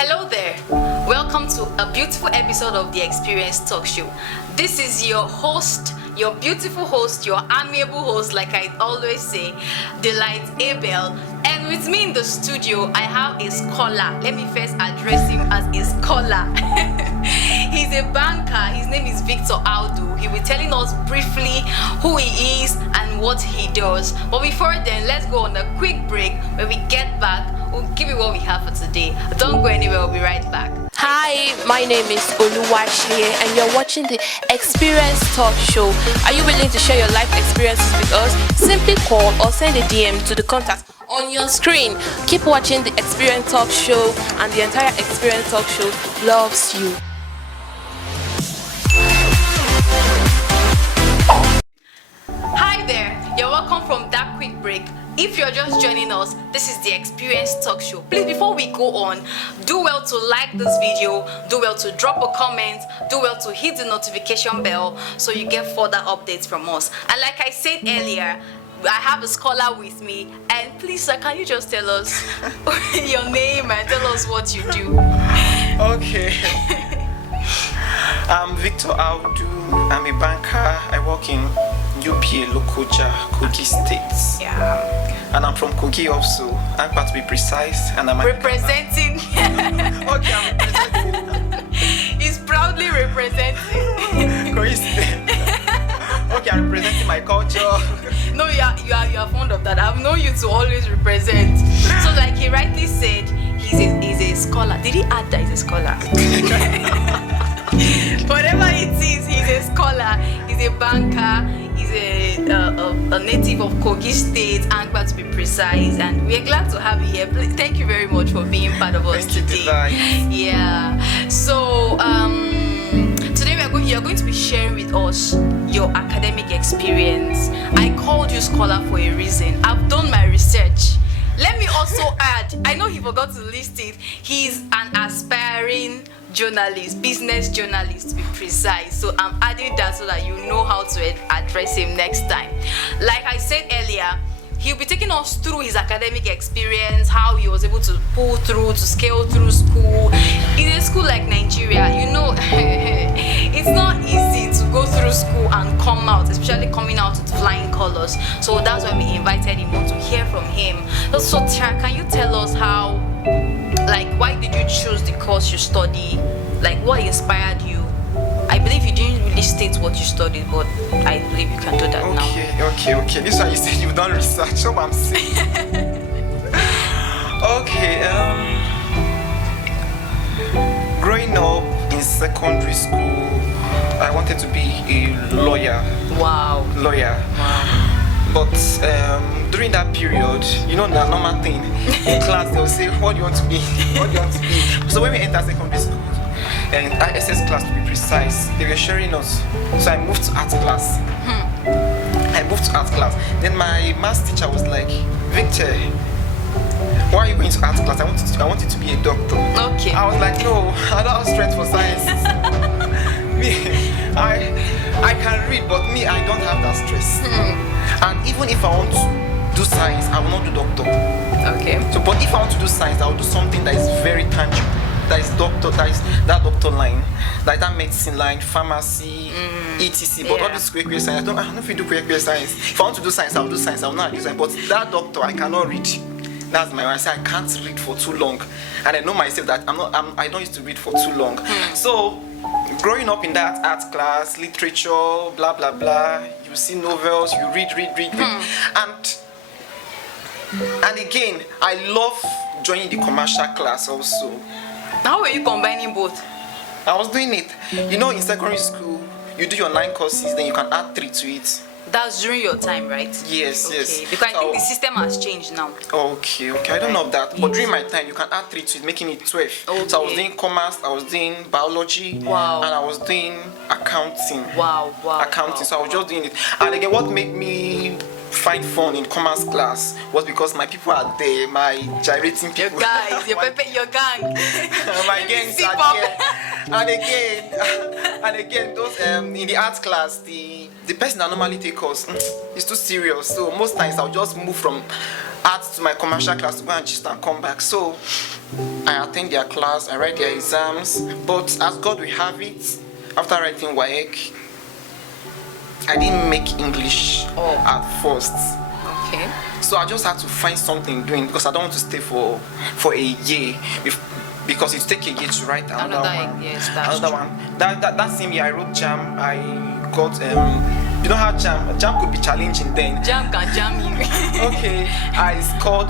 Hello there. Welcome to a beautiful episode of the Experience Talk Show. This is your host, your beautiful host, your amiable host, like I always say, Delight Abel. And with me in the studio, I have a scholar. Let me first address him as a scholar. He's a banker. His name is Victor Audu. He'll be telling us briefly who he is and what he does. But before then, let's go on a quick break. When we get back, we'll give you what we have for today. Don't go anywhere. We'll be right back. Hi, my name is Oluwaseyi and you're watching the Experience Talk Show. Are you willing to share your life experiences with us? Simply call or send a DM to the contact on your screen. Keep watching the Experience Talk Show, and the entire Experience Talk Show loves you. Hi there, you're welcome from that quick break. If you're just joining us, this is the Experience Talk Show. Please, before we go on, do well to like this video, do well to drop a comment, do well to hit the notification bell so you get further updates from us. And like I said earlier, I have a scholar with me, and please sir, can you just tell us your name and tell us what you do? Okay. I'm Victor Audu. I'm a banker. I work in UPA Lokoja, Kogi State. Yeah. And I'm from Kogi also. I'm about to be precise. And I'm Representing. Okay, I'm representing. He's proudly representing. Coincidence. Okay, I'm representing my culture. No, you are fond of that. I've known you to always represent. So like he rightly said, he's a scholar. Did he add that he's a scholar? Whatever it is, he's a scholar. He's a banker. He's a native of Kogi State, Angba to be precise. And we're glad to have you here. Please, thank you very much for being part of us today. Yeah. So today you're going to be sharing with us your academic experience. I called you scholar for a reason. I've done my research. Let me also add, I know he forgot to list it, he's an aspiring journalist, business journalist to be precise. So I'm adding that so that you know how to address him next time. Like I said earlier, he'll be taking us through his academic experience, how he was able to pull through, to scale through school. In a school like Nigeria, you know, it's not easy to go through school and come out, especially coming out with flying colors. So that's why we invited him on to hear from him. So Tara, can you tell us how, like, why did you choose the course you study? Like, what inspired you? I believe you didn't really state what you studied, but I believe you can do that now. Okay. This one you said you've done research. So I'm saying. Okay. Growing up in secondary school, I wanted to be a lawyer. Wow. But during that period, you know, the normal thing in class, they'll say, "What do you want to be? What do you want to be?" So when we entered secondary school, and ISS class to be precise, they were sharing us. So I moved to art class. Then my maths teacher was like, "Victor, why are you going to art class? I want you to be a doctor." Okay. I was like, "No, I don't have strength for science." I can read, but me, I don't have that stress. And even if I want to do science, I will not do doctor. Okay. So, but if I want to do science, I will do something that is very tangible. That is that doctor line, like that medicine line, pharmacy, etc. But all this quick science, I don't know if you do quick science. If I want to do science, I will do science. I will not do science. But that doctor, I cannot read. That's my I say I can't read for too long, and I know myself that I don't used to read for too long. So, growing up in that art class, literature, blah blah blah, you see novels, you read, and again, I love joining the commercial class also. How were you combining both? I was doing it. You know, in secondary school, you do your 9 courses, then you can add 3 to it. That's during your time, right? Yes. Because I think the system has changed now. Okay. I don't know that. But during my time, you can add 3 to it, making it 12. Okay. So I was doing commerce, I was doing biology, Wow. and I was doing accounting. Wow. Accounting. So I was just doing it. And again, what made me find fun in commerce class was because my people are there, my gyrating people. Your guys, your gang. my gangs Sip are up. there. And again, those in the art class, the person that normally take us is too serious. So most times I'll just move from art to my commercial class to go and just and come back. So I attend their class, I write their exams. But as God will have it, after writing WAEC, I didn't make English at first. Okay. So I just had to find something doing because I don't want to stay for a year because it take a year to write another one. Yes, that's another true. one. That same year I wrote JAM. I got you know how JAM could be challenging then. Jam can jam you. Okay, I scored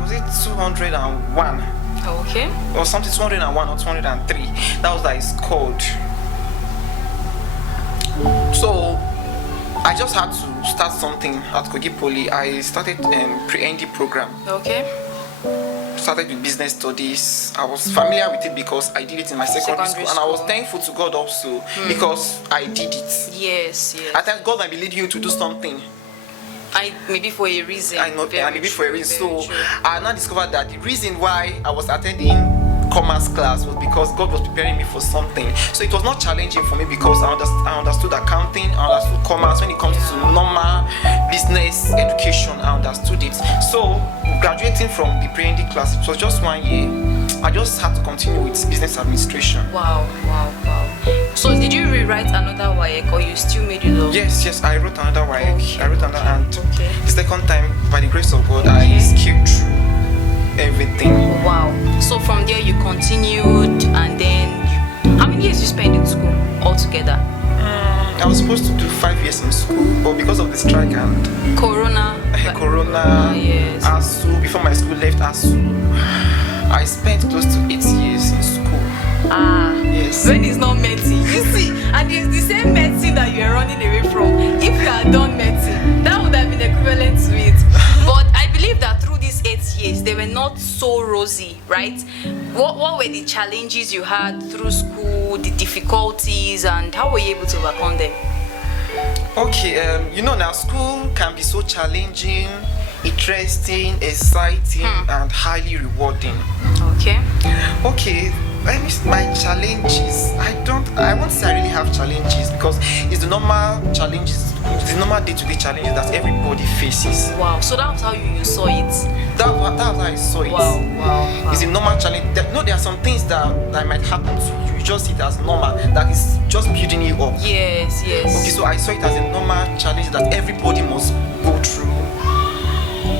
was it 201 Okay. or something 201 or 203. That was I scored. So I just had to start something at Kogi Poly. I started pre-ND program. Okay. Started with business studies. I was familiar with it because I did it in my secondary school, and I was thankful to God also because I did it. Yes. I think God might be leading you to do something. Maybe for a reason. I know, Very and maybe for a reason. very So true. I now discovered that the reason why I was attending commerce class was because God was preparing me for something. So it was not challenging for me because I understood accounting, I understood commerce. When it comes to normal business education, I understood it. So graduating from the pre-ND class, it was just 1 year. I just had to continue with business administration. Wow. So did you rewrite another WAEC or you still made it up? Yes, I wrote another WAEC. Okay, I wrote another, and okay. the second time, by the grace of God, I skipped through everything. Wow. So from there you continued, and then how many years you spent in school altogether? I was supposed to do 5 years in school, but because of the strike and Corona. Yes. ASU, before my school left ASU, I spent close to 8 years in school. Yes. When it's not medicine, you see, and it's the same medicine that you are running away from. If you had done medicine, that would have been equivalent to it. But I believe that through these 8 years, they were not so rosy, right? What were the challenges you had through school, the difficulties, and how were you able to overcome them? Okay, now school can be so challenging, interesting, exciting, and highly rewarding. Okay. Okay, my challenges. I won't say I really have challenges because it's the normal challenges, the normal day-to-day challenges that everybody faces. Wow. So that's how you saw it. That's how I saw it. Wow. It's a normal challenge. There are some things that might happen to you. You just see it as normal. That is just building you up. Yes. Okay, so I saw it as a normal challenge that everybody must go through.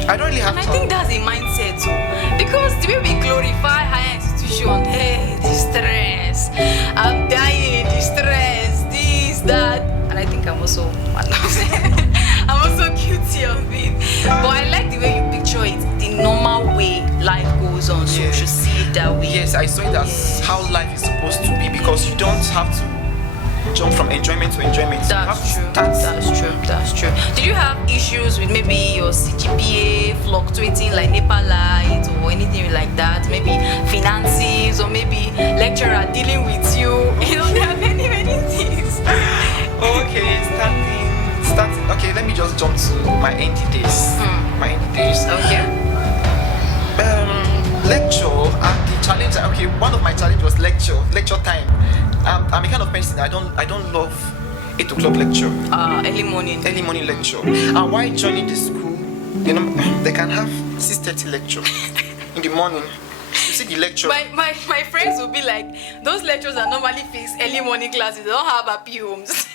I don't really have. And I think that's a mindset too, because the way we glorify higher institution, hey, the stress, I'm dying, the stress, this, that, and I think I'm also guilty of it. But I like the way you picture it, the normal way life goes on. So you should see it that way. Yes, I saw it as how life is supposed to be because you don't have to jump from enjoyment to enjoyment. That's true. Did you have issues with maybe your CGPA fluctuating like NEPA light or anything like that? Maybe finances or maybe lecturer dealing with you? There are many things. Okay, starting. Okay, let me just jump to my ND days. My ND days. Okay. Lecture and the challenge. Okay, one of my challenge was lecture time. I'm a kind of person I don't love 8 o'clock lecture. Early morning lecture. And while joining the school, they can have 6:30 lecture in the morning. You see the lecture. My friends will be like, those lectures are normally fixed early morning classes. They don't have happy homes.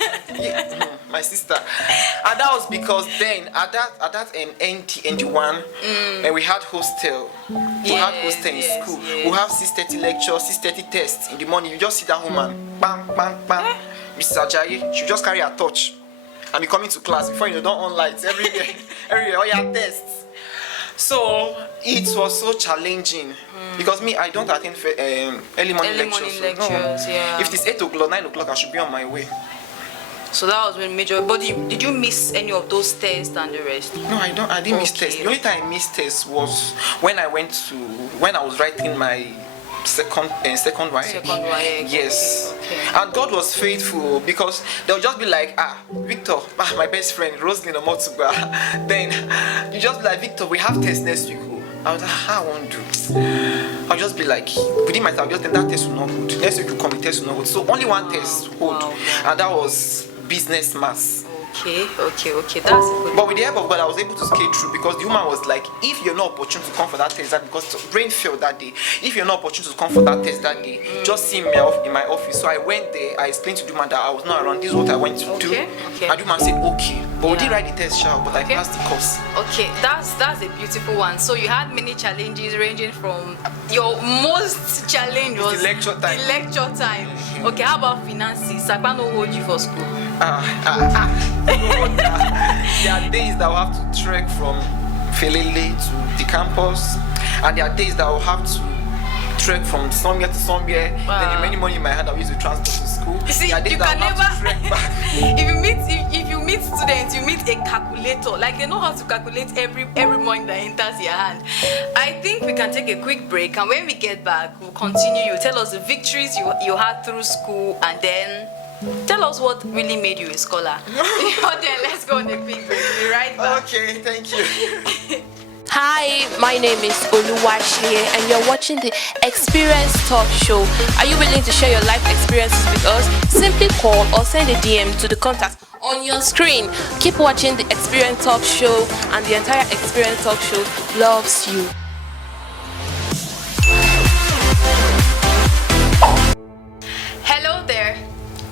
My sister. And that was because then at that ND1, and we had hostel. We had hostel in school. Yes. We have 6:30 lecture, 6:30 tests in the morning. You just sit at home and bang. Mrs. Ajayi, she just carry her torch and be coming to class before you don't on lights everywhere. All your tests. So it was so challenging because me, I don't attend early morning lectures. If it's 8 o'clock, 9 o'clock, I should be on my way. So that was when major. But did you miss any of those tests and the rest? No, I didn't miss tests. The only time I missed tests was when I was writing my second WAEC. Yes. Okay. And God was faithful because they'll just be like, Victor, my best friend, Roslyn Omotuba. Then you just be like, Victor, we have tests next week. I was like, how I won't do. I'll just be like, within myself, just think that test will not good. Next week you come, the test will not good. So only one test hold, and that was business maths. Okay, that's a good. But with the help of God, I was able to skate through because the woman was like, if you're not opportune to come for that test, that because rain fell that day. If you're not opportune to come for that test that day, just see me in my office. So I went there. I explained to the woman that I was not around. This is what I went to do. Okay. And the woman said, okay, but we didn't write the test, but I passed the course. Okay, that's a beautiful one. So you had many challenges ranging from your most challenge was the lecture time. Okay, how about finances? Sakpa no hold you for school. There are days that I will have to trek from Felele to the campus, and there are days that I will have to trek from somewhere to somewhere. Then the remaining money in my hand I will use to transport to school. You see, you can never. If you meet students, you meet a calculator. Like they know how to calculate every money that enters your hand. I think we can take a quick break, and when we get back, we'll continue. You tell us the victories you had through school, and then tell us what really made you a scholar. Then let's go on a quick break. We'll be right back. Okay, thank you. Hi, my name is Oluwashi and you're watching the Experience Talk Show. Are you willing to share your life experiences with us? Simply call or send a DM to the contact on your screen. Keep watching the Experience Talk Show, and the entire Experience Talk Show loves you. Hello there.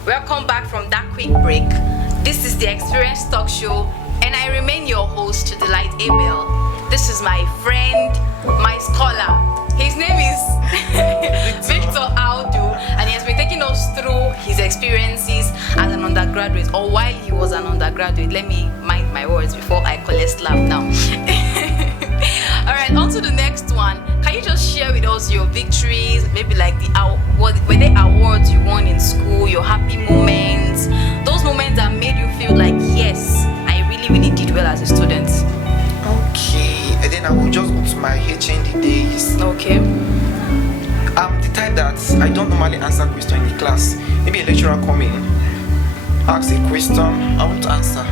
Welcome back from that quick break. This is the Experience Talk Show, and I remain your host, Delight Abel. This is my friend, my scholar. His name is Victor Audu, and he has been taking us through his experiences as an undergraduate, or while he was an undergraduate. Let me mind my words before I collect slap now. Alright, on to the next one. Can you just share with us your victories, maybe like were there awards you won in school, your happy moments, those moments that made you feel like, yes, I really did well as a student? Okay, and then I will just go to my HND days. Okay. I'm the type that I don't normally answer questions in the class. Maybe a lecturer come in, ask a question, I want to answer.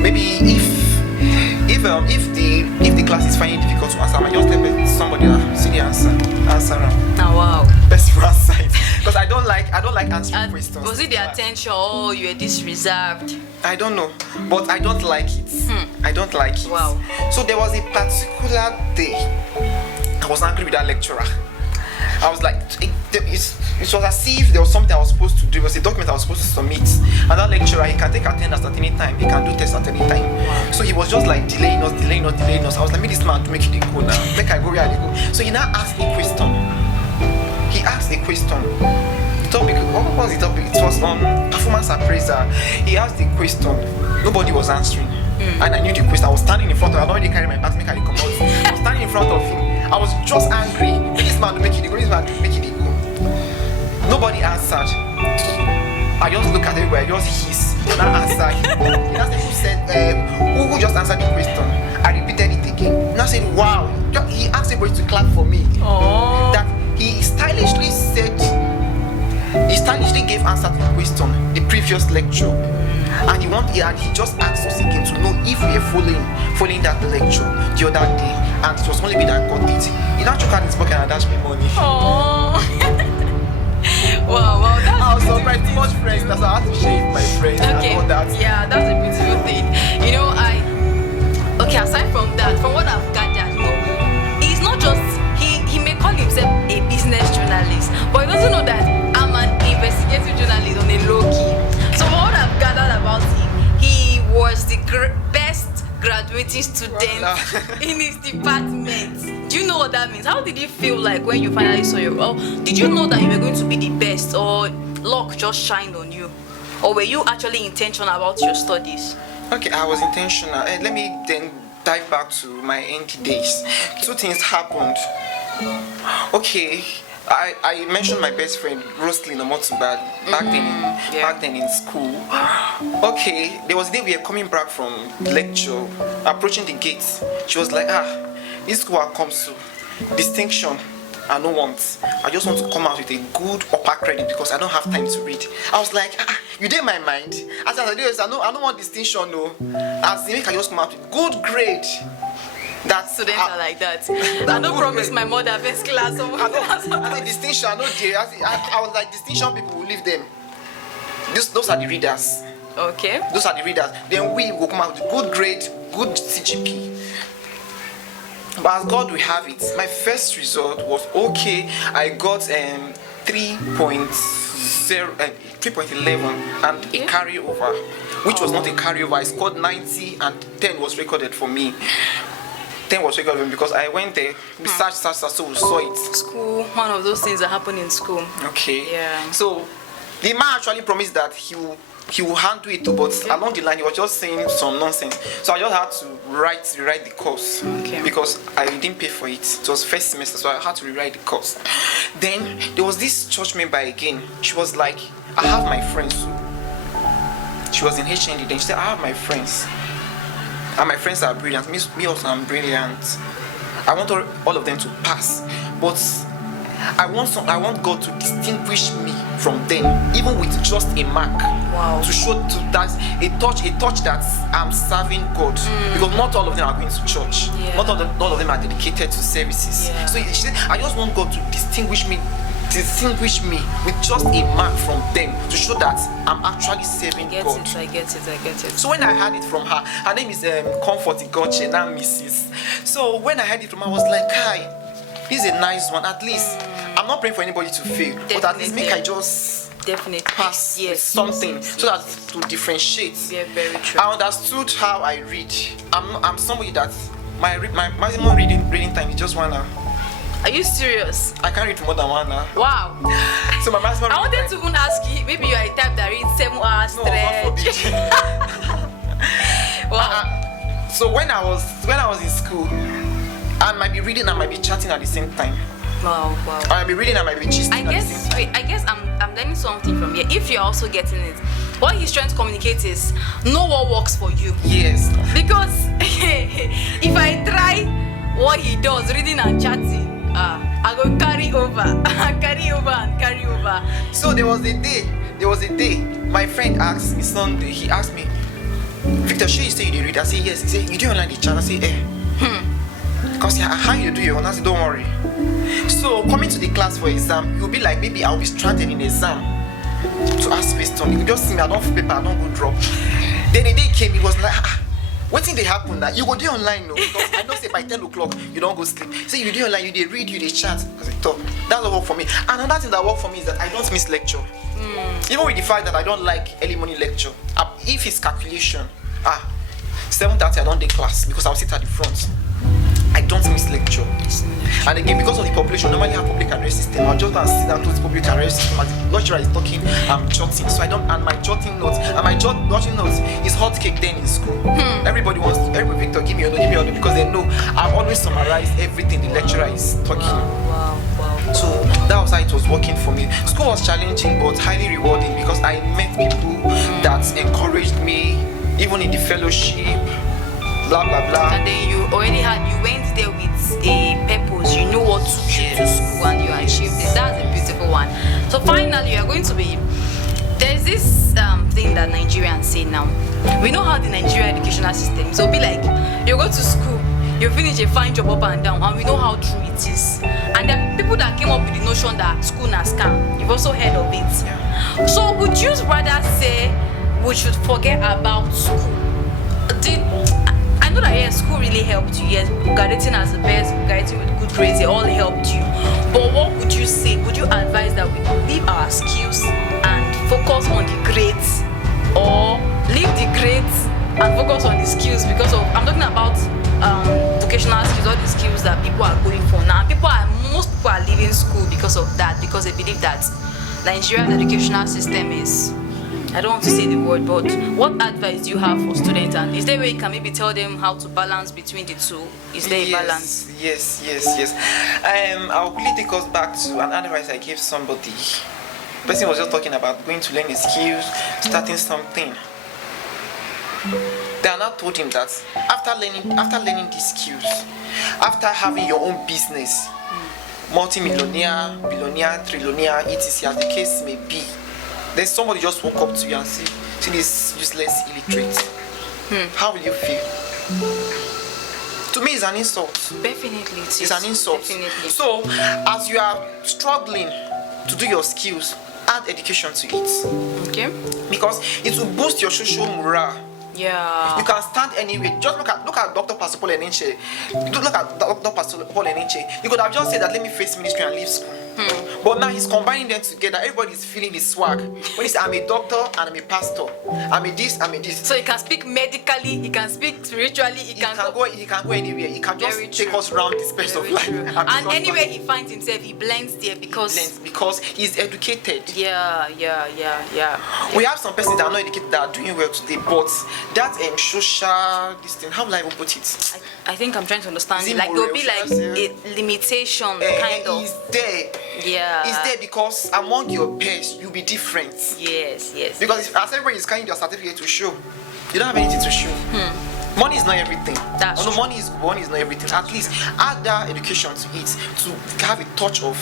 Maybe if the class is finding it difficult to answer, I might just tell somebody see the answer. Oh wow. Best for answer it. Because I don't like answering questions. Was it the attention? Oh, you were this reserved? I don't know, but I don't like it. I don't like it. Wow. So there was a particular day I was angry with that lecturer. I was like, it was as if there was something I was supposed to do. It was a document I was supposed to submit. And that lecturer, he can take attendance at any time. He can do tests at any time. Wow. So he was just like delaying us. I was like, make this man to make it go now. Make I go where I go. So he now asked a question. The question. The topic, what was the topic? It was on performance appraiser. He asked the question. Nobody was answering. And I knew the question. I was standing in front of him. I already carried my bags, make I come out. I was standing in front of him. I was just angry. This man to make it go. Nobody answered. I just look at everywhere, I just hiss. And I answered. He now said, who said, who just answered the question? I repeated it again. And I said, wow. He asked everybody to clap for me. Oh. That he stylishly gave answer to the question the previous lecture. And he just asked us again to know if we are following that lecture the other day. And it was only me that got it. He now took out his pocket and dashed me money. Oh. Wow, I was surprised. Too much friends, that's why I had to share with my friends and all that. Yeah, that's a beautiful thing. You know, aside from that, from what I've gathered, he's not just, he may call himself a business journalist, but he doesn't know that I'm an investigative journalist on a low key. So what I've gathered about him, he was the best graduating student in his department. Do you know what that means? How did it feel like when you finally saw did you know that you were going to be the best, or luck just shined on you? Or were you actually intentional about your studies? Okay, I was intentional. Let me then dive back to my NT days. Two things happened. Okay, I mentioned my best friend Roslyn Omotubad back then in school. Okay, there was a day we were coming back from lecture, approaching the gates. She was like, this school I come to, distinction I don't want. I just want to come out with a good upper credit because I don't have time to read. I was like, you did my mind. As I don't want distinction, no. As the make I just come out with good grade. That Students are like that. I that don't good promise men. my mother first class. Or I think distinction, I know there. I was like, distinction people will leave them. Those are the readers. Okay. Those are the readers. Then we will come out with good grade, good CGP. But as God will have it, my first result was okay. I got 3.11 and a carryover, which was not a carryover. I scored 90 and 10 was recorded for me. 10 was recorded for me because I went there, we searched, so we saw it. School, one of those things that happen in school. Okay. Yeah. So the man actually promised that he will handle it too, but along the line he was just saying some nonsense. So I just had to rewrite the course. Okay. Because I didn't pay for it. It was first semester, so I had to rewrite the course. Then there was this church member again. She was like, I have my friends. She was in HND. Then she said, I have my friends. And my friends are brilliant. Me also, I'm brilliant. I want all of them to pass. But I want God to distinguish me from them, even with just a mark. Wow. To show that a touch that I'm serving God. Because not all of them are going to church. Yeah. Not all of them are dedicated to services. Yeah. So she said, I just want God to distinguish me with just a mark from them to show that I'm actually serving God. I get it. So when I heard it from her name is Comfort Igoche, now Mrs. So when I heard it from her, I was like, hi, this is a nice one. At least I'm not praying for anybody to fail, but at least make I just pass something so that to differentiate. Yeah, very true. I understood how I read. I'm somebody that my maximum reading time is just 1 hour. Are you serious? I can't read for more than 1 hour. Wow. So my maximum. I wanted to even ask you, maybe you are a type that reads 7 hours No, God straight. forbid. Wow. So when I was in school, I might be reading, I might be chatting at the same time. Wow. I might be reading, I might be gisting I at the same time. guess I'm learning something from here. If you're also getting it, what he's trying to communicate is know what works for you. Yes. Because if I try what he does, reading and chatting, I go carry over. carry over. So there was a day, my friend asked me Sunday, he asked me, Victor, sure you say you did read? I say yes. He said, you do online the chat? I say, Because how you do your own? I said, don't worry. So coming to the class for exam, you'll be like, maybe I'll be stranded in exam to ask question. You just see me, I don't paper, I don't go drop. Then the day came, it was like, what thing they happen that you go do online no? Because I know say by 10 o'clock you don't go sleep. So you do online, you they read, you they chat. I say, talk. That's what work for me. Another thing that work for me is that I don't miss lecture. Even with the fact that I don't like early morning lecture. If it's calculation, 7:30 I don't do class because I'll sit at the front. I don't miss lecture. And again, because of the population, normally have public address system. I'll just go and sit down to the public address system. As the lecturer is talking, I'm jotting. So I don't, and my jotting notes is hot cake then in school. Everybody Victor, give me your note, because they know I always summarize everything the lecturer is talking. Wow. So that was how it was working for me. School was challenging but highly rewarding because I met people that encouraged me, even in the fellowship. Blah blah blah. And then you went there with a purpose. You know what took you to school and you achieved it. That's a beautiful one. So finally, you are going to be. There's this thing that Nigerians say now. We know how the Nigerian educational system is. So it'll be like you go to school, you finish a fine job up and down, and we know how true it is. And there are people that came up with the notion that school na scam. You've also heard of it. Yeah. So would you rather say we should forget about school? I know that yes, school really helped you. Yes, graduating as the best, graduating with good grades, they all helped you. But what would you say? Would you advise that we leave our skills and focus on the grades, or leave the grades and focus on the skills? Because I'm talking about vocational skills, all the skills that people are going for now. Most people are leaving school because of that, because they believe that Nigeria's educational system is, I don't want to say the word, but what advice do you have for students? And is there a way you can maybe tell them how to balance between the two? Is there a balance? Yes. I'll quickly take us back to an advice I gave somebody. The person was just talking about going to learn the skills, starting something. Then I now told him that after learning these skills, after having your own business, multi-millionaire, billionaire, trillionaire, etc., as the case may be, then somebody just walk up to you and say, see this useless illiterate. How will you feel? To me, it's an insult. Definitely, It's an insult. Definitely. So, as you are struggling to do your skills, add education to it. Okay. Because it will boost your social morale. Yeah. You can stand anywhere. Just look at Dr. Pastor Paul Enenche. Look at Dr. Pastor Paul Enenche. You could have just said that let me face ministry and leave school. But now he's combining them together. Everybody is feeling his swag. When he says, I'm a doctor and I'm a pastor. I'm a this, I'm a this. So he can speak medically, he can speak spiritually, he can go anywhere. He can just take us around the space of life. And anywhere he finds himself, he blends there because he's educated. Yeah. We have some persons that are not educated that are doing well today, but that social this thing, how will I even put it? I think I'm trying to understand. Is it Like there'll be like moral? a limitation kind of. He's there. Yeah. It's there because among your peers you'll be different. Yes. Because as everybody is carrying your certificate to show, you don't have anything to show. Money is not everything. That's true. Money is not everything. At least add that education to it to have a touch of.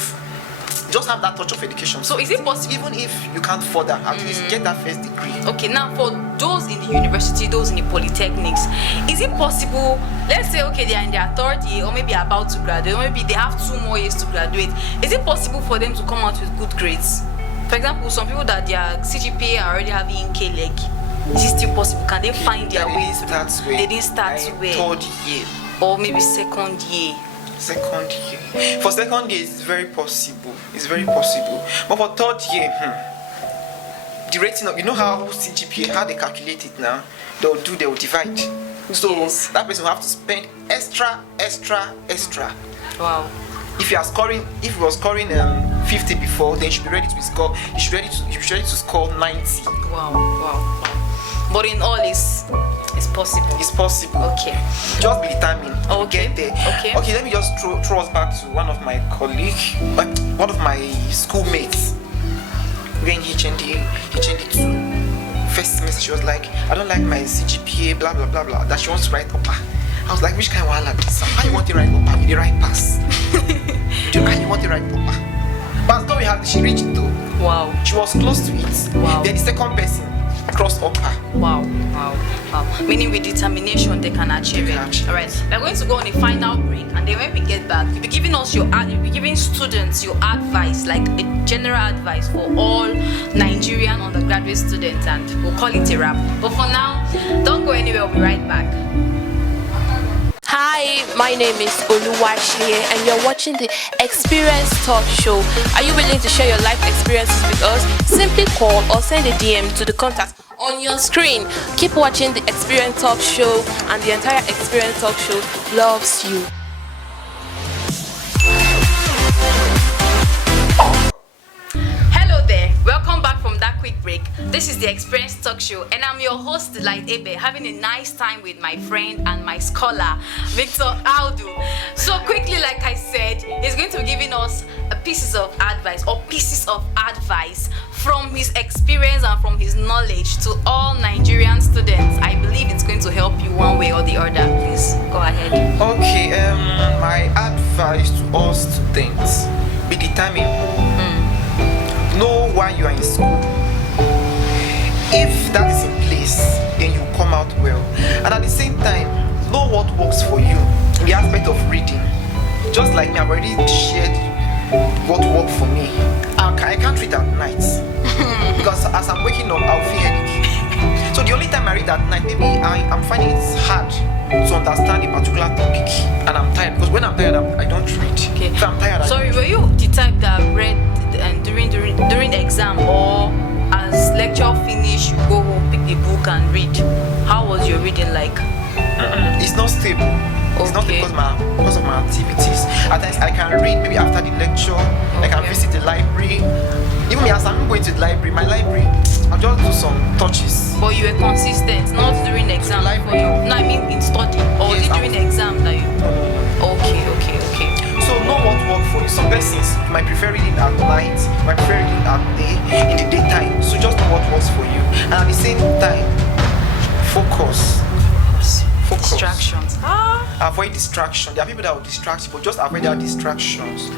Just have that touch of education. So is it possible? Even if you can't further, at least get that first degree. Okay, now for those in the university, those in the polytechnics, is it possible, let's say, okay, they are in their third year or maybe about to graduate, or maybe they have 2 more years to graduate. Is it possible for them to come out with good grades? For example, some people that their CGPA are already having K-leg. Is it still possible? Can they find their way? They didn't start well. Third year. Or maybe second year. Second year. For second year, it's very possible. It's very possible. But for third year, the rating of, you know how CGPA, how they calculate it now? They will divide. So Yes. that person will have to spend extra. Wow. If he was scoring 50 before, then you should be ready to score. You should be ready to score 90. Wow. But in all, it's possible. It's possible. Okay. Just be determined. Okay. Get there. Okay. Let me just throw us back to one of my colleagues, one of my schoolmates. We're in HND 2. First semester, she was like, I don't like my CGPA, blah blah blah blah. That she wants to write upper. I was like, which kind of wahala this? How you want to write upper with the right pass? How you want to write upper? But though we have, she reached it though. Wow. She was close to it. Wow. Then the second person crossed upper. Wow. Meaning with determination they can achieve it. Alright, we're going to go on a final break, and then when we get back, you'll be giving students your advice, like a general advice for all Nigerian undergraduate students, and we'll call it a wrap. But for now, don't go anywhere, we'll be right back. Hi, my name is Oluwashi and you're watching the Experience Talk Show. Are you willing to share your life experiences with us? Simply call or send a DM to the contact on your screen. Keep watching the Experience Talk Show, and the entire Experience Talk Show loves you. Hello there, welcome back from that quick break. This is the Experience Talk Show, and I'm your host, Delight Ebe, having a nice time with my friend and my scholar, Victor Audu. So quickly, like I said, he's going to be giving us pieces of advice from his experience and from his knowledge to all Nigerian students. I believe it's going to help you one way or the other. Please go ahead. Okay, my advice to all students: be determined. Know why you are in school. If that is in place, then you come out well. And at the same time, know what works for you in the aspect of reading. Just like me, I've already shared what worked for me. I can't read at night because as I'm waking up, I'll feel headache. So the only time I read at night, maybe I'm finding it hard to understand a particular topic, and I'm tired, because when I'm tired, I don't read. Okay. If I'm tired, Sorry, were you the type that read and during the exam, or as lecture finish you go home, pick the book and read? How was your reading like? It's not stable. It's not Okay. because of my activities. At times I can read maybe after the lecture. I can Okay. visit the library. Even me, as I'm going to the library, I'll just do some touches. But you were consistent, not during the exam. Library. No, I mean in study, or Yes, is it during the exam that you? Okay. So know what works for you. Some persons might prefer reading at night, might prefer reading at day, in the daytime. So just know what works for you. And at the same time, focus. Distractions. Avoid distraction. There are people that will distract you, but just avoid their distractions.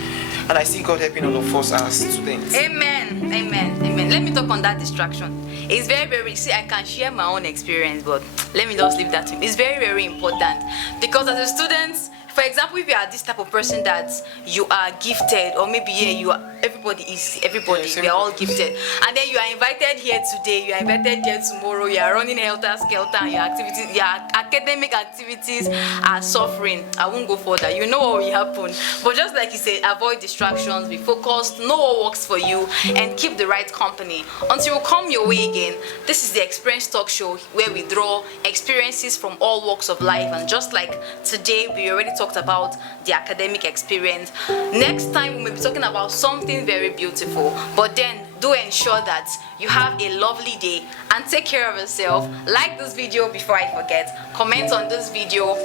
and I see God helping all of us as students. Amen. Amen. Amen. Let me talk on that distraction. It's very, very, see, I can share my own experience, but let me just leave that to me. It's very, very important because as a student, for example, if you are this type of person that you are gifted, or maybe you are, everybody, we are all gifted, and then you are invited here today, you are invited here tomorrow, you are running helter skelter, and your academic activities are suffering. I won't go further. You know what will happen. But just like you said, avoid distractions, be focused, know what works for you, and keep the right company until you come your way again. This is the Experience Talk Show where we draw experiences from all walks of life, and just like today, we already talked about the academic experience. Next time we may be talking about something very beautiful, but then do ensure that you have a lovely day and take care of yourself. Like this video before I forget, comment on this video,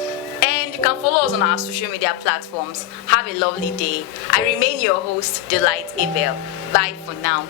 and you can follow us on our social media platforms. Have a lovely day. I remain your host, Delight Abel. Bye for now.